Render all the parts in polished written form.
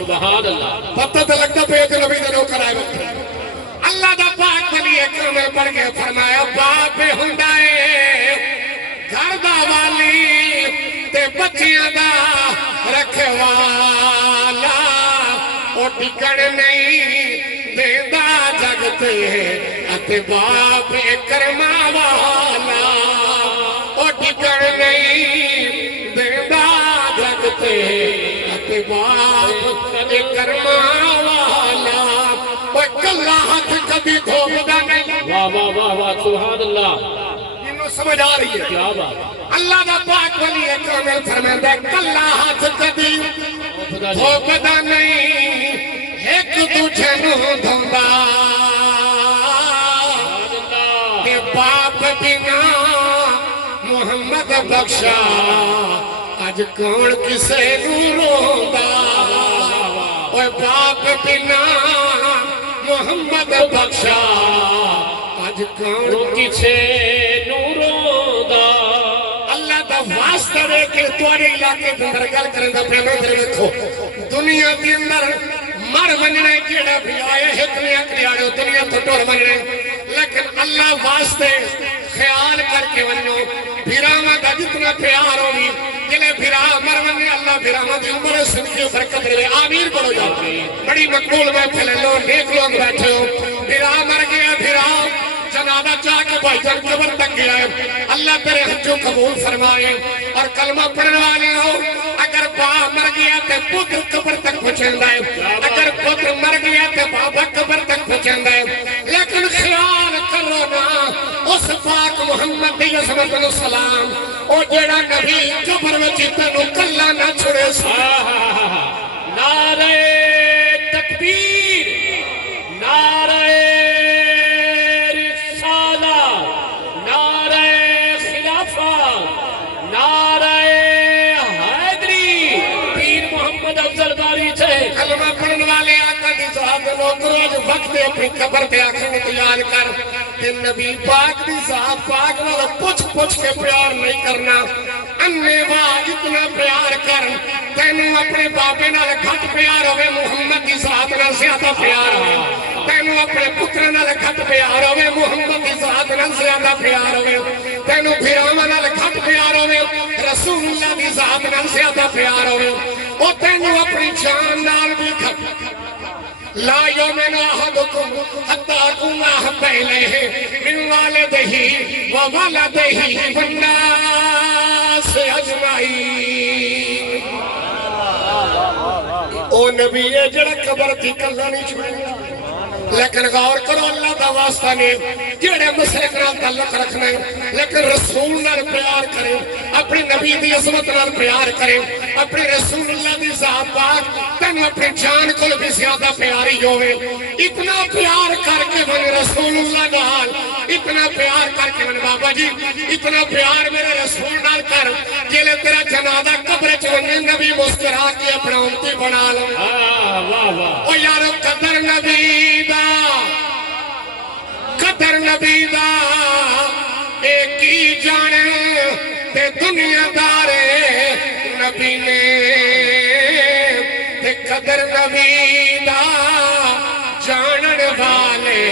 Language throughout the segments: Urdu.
سبحان اللہ پتہ تو لگتا پہ کہ نبی نے نوکر آئے وقت اللہ دا پاک ولی کامل پڑھ کے فرمایا باپ ہندائے گھر دا والی تے بچیاں دا رکھوالا او ٹکڑ نہیں دیندہ جگتے اتے باپ کرما والا او ٹکڑ نہیں دیندہ جگتے اتے باپ کرما والا وہ کلہ ہاتھ کبھی دھوپدا نہیں واہ واہ واہ واہ سبحان اللہ انہوں سمجھ آ رہی ہے کیا بات اللہ دا پاک ولی کامل فرمائے کلہ ہاتھ کبھی دھوپدا نہیں ایک دوجھے نوں دھوندا کہ باپ بنا محمد بخشا اج کون کسے نوں روندا اوے باپ بنا محمد بخشا اج کون کسے نوروں دا اللہ دا واسطہ دے کے تواڈے علاقے دے اندر گل کرن دا پہلو تے دیکھو دنیا دے اندر مر مننے کیڑا بھی آئے ہکنے اکڑیاڑے دنیا تو ٹور مننے لیکن اللہ واسطے خیال کر کے ونو بھیراواں دا جتنا پیار ہوگی جلے بھیرا مر مننے اللہ بھیراواں دی عمر صدقے برکت دے آمین پڑھو جاؤ بڑی مقبول محفل ہے لوگ نیک لوگ بیٹھے ہو بھیرا مر گیا بھیرا جنازہ چاہ کے بھائی جان قبر تک گیا ہے اللہ تیرے حجوں قبول فرمائے اور کلمہ پڑھنے والے ہو اگر باپ مر گیا تے پتر قبر تک پہنچندا ہے اگر پتر مر گیا تے بابا قبر تک پہنچندا ہے لیکن خیال کرو نا اس پاک محمد دی عظمت و سلام او جڑا نبی قبر وچ تینوں کلا نہ چھڑے نعرہ تکبیر نعرہ کلمہ پڑھن والے آقا دی ذات لوگ روز وقت اپنی قبر پہ آخر تیار کر کہ نبی پاک دی ذات پاک والا پوچھ کے پیار نہیں کرنا انے اتنا پیار کر تینوں اپنے بابے نال گھٹ پیار ہوئے محمد دی ذات نال زیادہ پیار ہوئے تینوں اپنے پتر نال گھٹ پیار ہوئے محمد دی ذات نال زیادہ پیار ہوئے تینوں بھیراواں نال گھٹ پیار ہوئے رسول اللہ دی ذات نال زیادہ پیار ہوئے او تینوں اپنی جان نال بھی گھٹ لا یومن احدکم حتی اکون احب الیہ من والدہ وولدہ والناس اجمعین او نبی ہے جڑا قبر تھی کلا نہیں چھوڑے لیکن غور کرو اللہ دا واسطہ نے جڑے مشرک نال تعلق رکھنا ہے لیکن رسول نال پیار کرے اپنی نبی دی عظمت نال پیار کرے اپنے رسول اللہ دی ذات پاک تینوں اپنی جان کو بھی زیادہ پیاری ہوئے اتنا پیار کر کے من رسول اللہ نال اتنا پیار کر کے من بابا جی اتنا پیار میرے رسول نال کر جلے تیرا جنازہ قبر چ ونے نبی مسکرا کے اپنا امتی بنا لو او یارو قدر نبی دا قدر نبی دا ایک ہی جانے تے دنیا دارے نبی نے تے قدر نبی دا جانن والے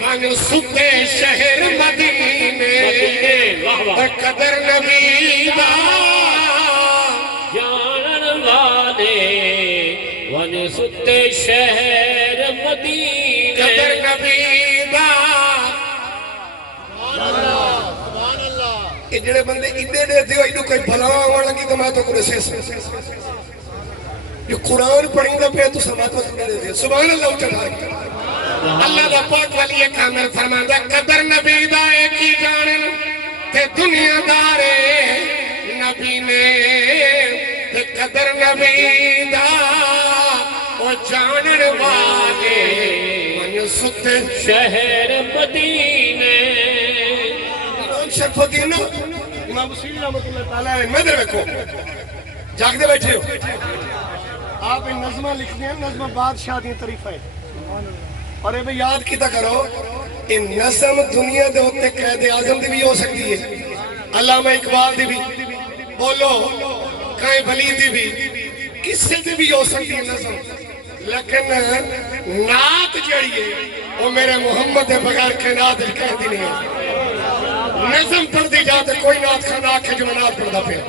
من ستے شہر مدینے تے قدر نبی دا جانن والے من ستے شہر مدینے قدر نبی دا کہ جڑے بندے ادھے دے دیو ایڈو کوئی بھلا آوان لگی تو میں تو کرے سیس جو قرآن پڑھیں گا پہ تو سمات وقت دے دے سبحان اللہ اچھا اللہ دا پاک ولی کامل فرمان دا قدر نبی دا ایک ہی جانن تے دنیا دارے نبی نے تے قدر نبی دا وہ جانن والے من ست شہر مدینے شرف الدین امام حسین رحمت اللہ تعالیٰ ہے میں دے رکھو جاگ دے بیٹھے ہو آپ ان نظمہ لکھ دیں نظمہ بادشاہ دیں طریفہ ہے اور اے بھئی یاد کیتا کرو ان نظم دنیا دے ہوتے قید اعظم دی بھی ہو سکتی ہے علامہ اقبال دی بھی بولو کہیں بلی دی بھی کس سے دی بھی ہو سکتی ہے نظم لیکن نعت جڑی ہے وہ میرے محمد دے بغیر کے نعت کہہ دی نہیں ہے نظم پڑھ دی جاتے کوئی نعت خانا آکھے جو میں نعت پڑھ دا پہ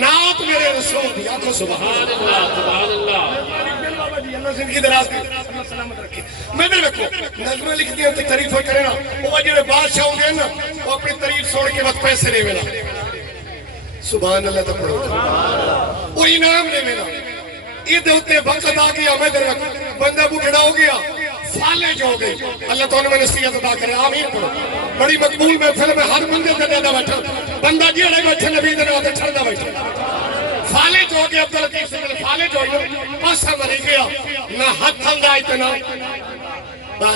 نعت میرے رسول دی آکھو سبحان اللہ سبحان اللہ اللہ زندگی دراز دی اللہ سلامت رکھے میں دل رکھو نظمیں لکھ دیا تو تعریف کرے نا وہ جڑے بادشاہ ہوں گے نا وہ اپنی تعریف چھوڑ کے وقت پیسے لے میرا سبحان اللہ تک پڑھو وہ انعام لے میرا یہ ہوتے وقت آ گیا میں دل رکھو بندہ بکڑا ہو گیا فالج ہو گئی اللہ تو انہوں نے نصیحت ادا کرے آمین پڑھو بڑی مقبول محفل میں ہر بندے دے دے بیٹھا بندہ جیڑے بیٹھے نبی دے نواتے چھڑ دا بیٹھا فالج ہو گیا عبداللطیف سے ملے فالج ہو گیا پاسا مری گیا نہ ہاتھ ہل دا اتنا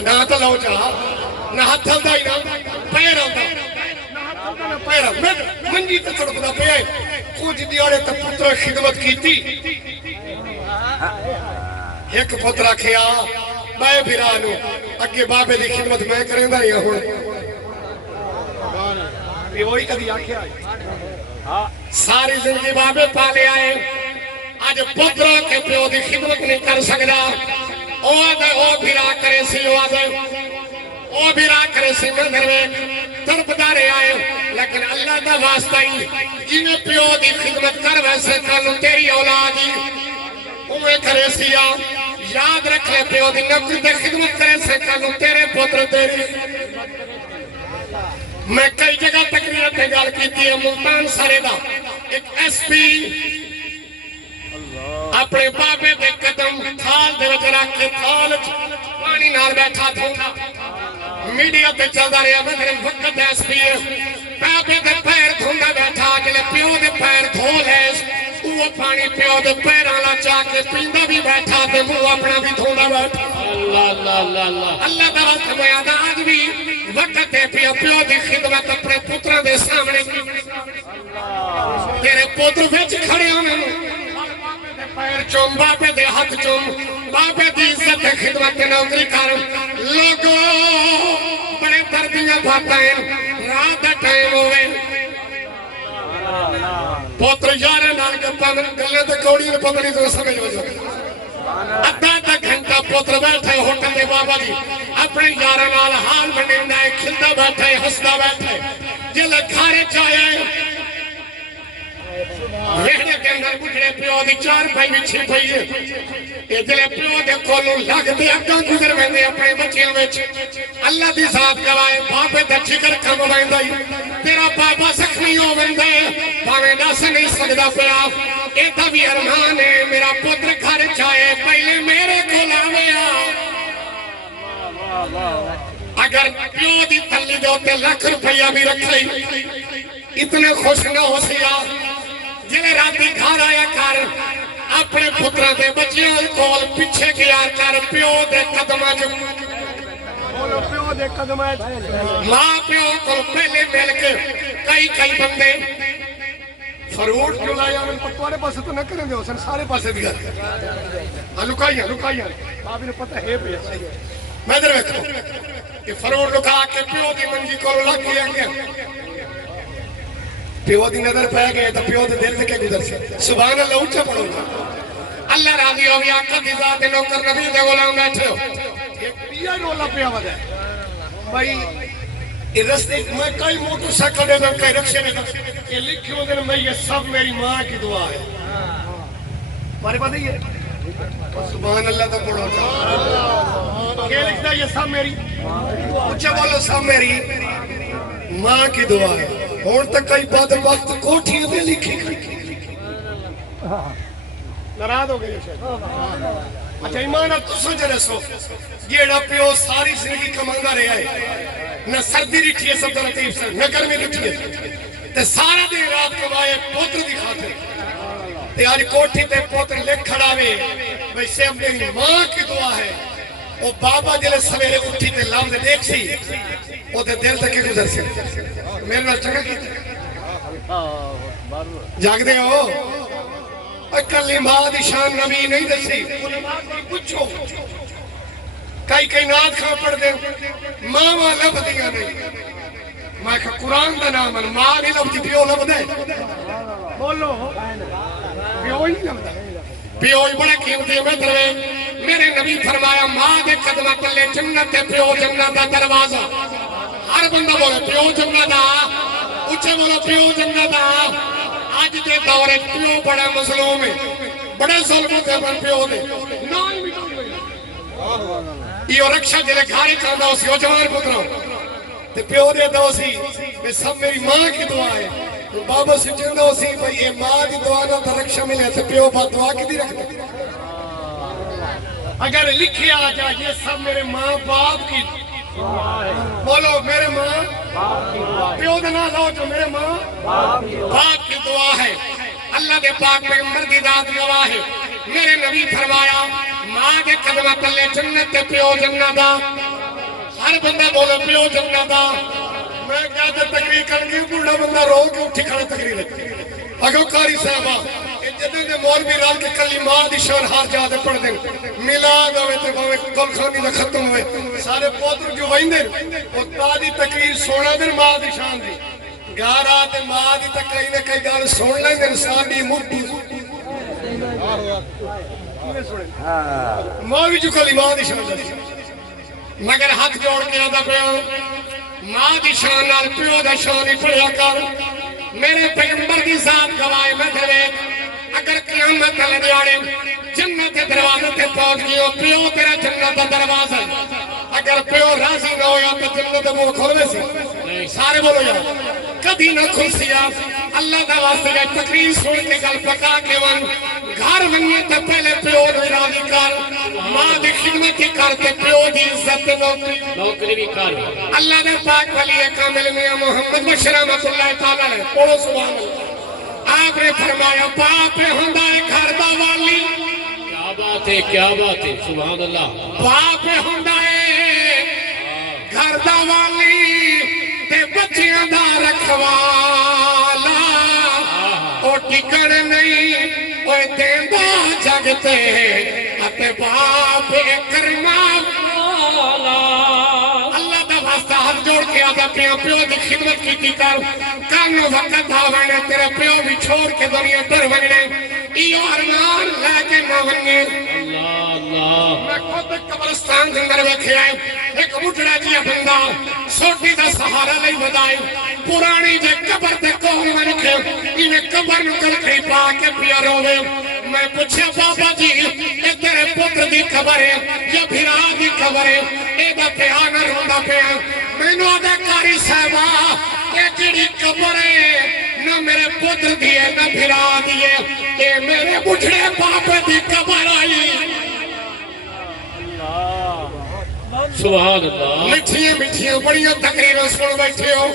نہ تو لو چاہا نہ ہاتھ ہل دا اتنا پیر آتا پیر آتا منجی تے چھڑ دا پیر کچھ دیارے تک پتر خدمت کی تھی ایک پترہ کھیا میں بھرانو اگے بابے دی خدمت میں کریں دا یا ہون یہ وہی کدی آکھے آئے ساری زندگی بابے پالے آئے آج پترہ کے پیو دی خدمت نہیں کر سکتا او بھرا کرے سی او بھرا کرے سی مندر میں ترپ دارے آئے لیکن اللہ دا واسطہ ہی جنہیں پیو دی خدمت کر ویسے کانو تیری اولادی اوے کرے سیا یاد رکھ لے پیو دی نوکری تے خدمت کرے سے کانو تیرے پتر تیری میں کئی جگہ تقریر تے گل کیتی ہے ملتان سارے دا ایک ایس پی اپنے بابے دے قدم تھال دے وچ رکھ کے تھال پانی نال بیٹھا تھا میڈیا تے چلدا رہیا میں میرے وقت ایس پی بابے دے پیر دھوندا بیٹھا جلے پیو دے پیر دھو لے وہ پانی پیو دے پیراں چاہ کے پیندا بھی بیٹھا تے منہ اپنا بھی دھوندا بیٹھا اللہ اللہ اللہ اللہ اللہ دا واسطہ میں آج بھی وقت ہے پیو دی خدمت اپنے پتراں دے سامنے تیرے پتر وچ کھڑے ہونے پیر چوم بابے دے ہاتھ چوم بابے دی عزت خدمت نوکری کر لوگو بڑے دردیاں باتاں رات دا ٹائم ہوئے پوتر یارے نال گپا گلے تے کوڑی نے پتہ نہیں تو سمجھ وجہ ادھا گھنٹہ پوتر بیٹھے ہوٹل دے بابا جی اپنے یارے نال حال بنیندا ہے کھلدا بیٹھا ہے ہسدا بیٹھا ہے جل گھر چاہے ویڑے کے اندر گزرے پیو دی چار پائی بچھی پئی ہے یہ جلے پیو دے کولوں لگ دے اگاں گزر ویندے اپنے بچیاں وچ اللہ دی ذات گواہے بابے دا جگر کم ویندا تیرا بابا زخمی ہو ویندا بھاویں دس نہیں سکدا پیا اے تا بھی ارمان ہے میرا پتر گھر چاہے پہلے میرے کول آوے اگر پیو دی تلی دے اوتے لاکھ روپیہ بھی رکھے اتنے خوش نہ ہو سیا جلے راتی گھر آیا کر اپنے پترہ دے بچیاں کول پیچھے گیا کر پیو دے قدمہ جو ماں پیو کو پہلے مل کے کئی بندے فروٹ جو لایا میں پتوارے پاسے تو نہ کریں دے ہو سن سارے پاسے دیا لکائیاں بابی نے پتہ ہے بھی میں در ویکھو کہ فروٹ لکا کے پیو دی منجی کو لگ گیا پیو دی نظر پہ گئے تو پیو دی دل سے کیا گزر سے سبحان اللہ اونچا پڑھو اللہ راضی ہو گیا قدی ذات نوکر نبی دے غلام بیٹھے ہو یہ پیا رولا پیا وجہ بھائی یہ رستے میں کئی موٹر سائیکل دے دن کئی رکشے میں یہ لکھیوں دن میں یہ سب میری ماں کی دعا ہے بارے بات ہے سبحان اللہ تو پڑھو کیا لکھتا ہے یہ سب میری اونچا بولو سب میری ماں کی دعا ہے اور تک کئی بات وقت کوٹھی دے لکھی ناراض ہو گئے اچھا ایمان تو سوچ رسو جیڑا پیو ساری زندگی کماندا رہیا ہے نہ سردی رٹھی ہے سب لطیف سے نہ گرمی رٹھی ہے تے سارا دن رات کمائے پوتر دی خاطر تے آج کوٹھی تے پوتر لکھ کھڑا وے ویسے اپنی ماں کی دعا ہے وہ بابا جلے سویرے اٹھی تے لفظ دیکھ سی وہ تے دل تک گزر سی میرے نال چنگا کیتا جاگ دے ہو اکلی ماں دی شان نبی نہیں دسی پوچھو کئی نات کھا پڑھ دے ماں ماں لب دیا نہیں میں کہا قرآن دا نام ہے ماں نہیں لب دی پیو لب دے بولو پیو ہی لب دے پیو ہی بڑا قیمتی ہے مطلب میرے نبی فرمایا ماں دے قدمہ تلے جنت تے پیو جنت دا دروازہ ہر بندہ بولے پیو جنت دا اچھے بولو پیو جنت دا آج دے دورے پیو بڑا مظلوم ہے بڑے ظلموں دے بن پیو دے نائی بھی یہ رکشہ جلے گھاری چاہتا ہو سی وہ جوان پتروں تے پیو دے دو سی میں سب میری ماں کی دعا ہے بابا سے چندہ ہو سی بھئی یہ ماں کی دعا نہ تو رکشہ ملے تے پیو با دعا کی دی رکھتے اگر لکھے آ جائے یہ سب میرے ماں باپ کی بولو میرے ماں پیو دنا لاؤ جو میرے ماں باپ کی دعا ہے اللہ دے پاک پیغمبر دی ذات گواہ ہے میرے نبی فرمایا ماں دے قدمہ تلے جنت تے پیو جنت دا ہر بندہ بولو پیو جنت دا میں کہتا تقریر کرنگی بوڑھا بندہ رو کے اٹھی کھڑا تقریر لگتی اگو کاری صاحبہ جنہیں دے مولوی رال کے کلی ماں دی شان ہار جاتے پڑھ دیں میلاد ہوئے تے باوے کل خانی دا ختم ہوئے سارے پوتر جو وہیں دیں وہ تادی تقریر سونا دیں ماں دی شان دی گارا تے ماں دی تقریر نے کئی گال سون لیں دیں ساڑی مٹی مولوی جو کلی ماں دی شان دی مگر ہاتھ جوڑ کے آدھا پیو ماں دی شان نال پیو دا شان ہی پڑھیا کر میرے پیغمبر کی ذات گواہ میں تھے اگر قیامت علی دیاڑے جنت کے دروازے تے پہنچ گئے پیو تیرا جنت کا دروازہ اگر پیو راضی نہ ہویا تو جنت کا منہ کھولے سی سارے بولو یار کبھی نہ کھل سیا اللہ دا واسطے جائے تقریر سن کے گل پکا کے ون گھر منیے تے پہلے پیو نو راضی کر ماں دی خدمت کی کرتے پیو دی عزت نوکری بھی کر اللہ دے پاک ولی کامل میاں محمد بشیر رحمۃ اللہ تعالی علیہ پڑھو سبحان اللہ آپ نے فرمایا باپ ہوندا ہے گھر دا والی کیا بات ہے سبحان اللہ باپ ہوندا ہے گھر دا والی تے بچیاں دا رکھوالا او ٹکن نہیں اوے دیندا جگ تے اتے باپ کرما والا اللہ دا واسطہ ہاتھ جوڑ کے آدھا پیو دی خدمت کی کر کانو وقت آوانے تیرے پیو بھی چھوڑ کے دنیا پر وننے ایو ارمان لے کے نہ وننے میں خود قبرستان کے اندر بیٹھے آئے ایک مٹڑا جیا بندہ سوٹی دا سہارا لئی بدائے پرانی جے قبر تے کون منکھے انہیں قبر نکل کری پا کے پیا روے میں پوچھا بابا جی یہ تیرے پتر دی خبر ہے یا بھرا دی خبر ہے اے دا پیا نہ روندا پیا میں نو آدھا کاری صاحبہ یہ جڑی قبر ہے نہ میرے پتر دیئے نہ بھرا دیئے اے میرے بچھڑے باپ دی قبر آئی سبحان اللہ مٹھیاں بڑیاں تقریریں سن بیٹھے ہو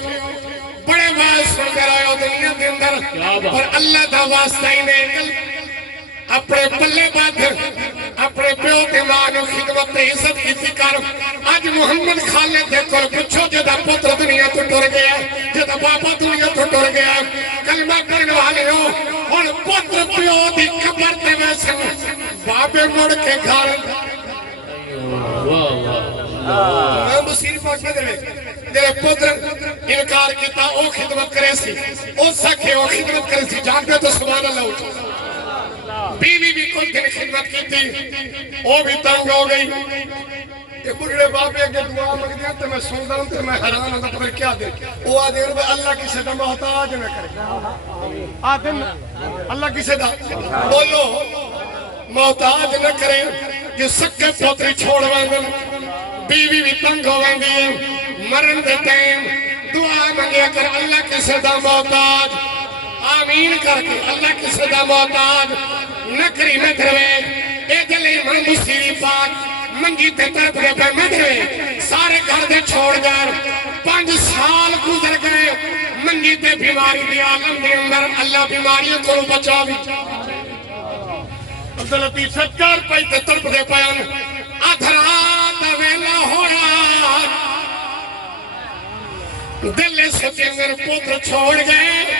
بڑے واز سن کر آئے ہو دنیا کے اندر پر اللہ دا واسطہ ہی نہیں اپنے پلے بات اپنے پیو کے ماں نو خدمت تے عزت کی کر آج محمد خالد دے کول پوچھو جدا پتر دنیا تو ٹر گیا جدا بابا دنیا تو ٹر گیا کلمہ کرنے والے ہو اور پتر پیو دی قبر تے ویسے بابے مڑ کے گھر میں مصیر پاک میں دے پتر انکار کیتا او خدمت کرے سی او سکھے او خدمت کرے سی جانتے تو سبحان اللہ اٹھا بیوی بھی کل دن خدمت کی تھی وہ بھی تنگ ہو گئی کہ بڑھڑے بابے اگے دعا مانگ دیا تو میں سنتا ہوں تو میں حیران ہوتا تو پھر کیا دے وہ آدھے اللہ کسی دا محتاج نہ کرے آدھے اللہ کسی دا بولو محتاج نہ کرے جو سکے پوتری چھوڑ وانگن بیوی بھی تنگ ہو وانگی مرن دے ٹائم دعا مانگیا کر اللہ کسی دا محتاج آمین کر کے اللہ کسی دا محتاج نکری میں دروے اے جلے امام بصیری پاک منگی تے طرف دے پہ میں دروے سارے گھر دے چھوڑ گئے 5 سال گزر گئے منگی تے بیماری دی عالم دے اندر اللہ بیماریوں کو بچا بھی عبداللطیف سرکار پائی تے طرف دے پیان آدھرات ویلا ہویا دل سچے اندر پتر چھوڑ گئے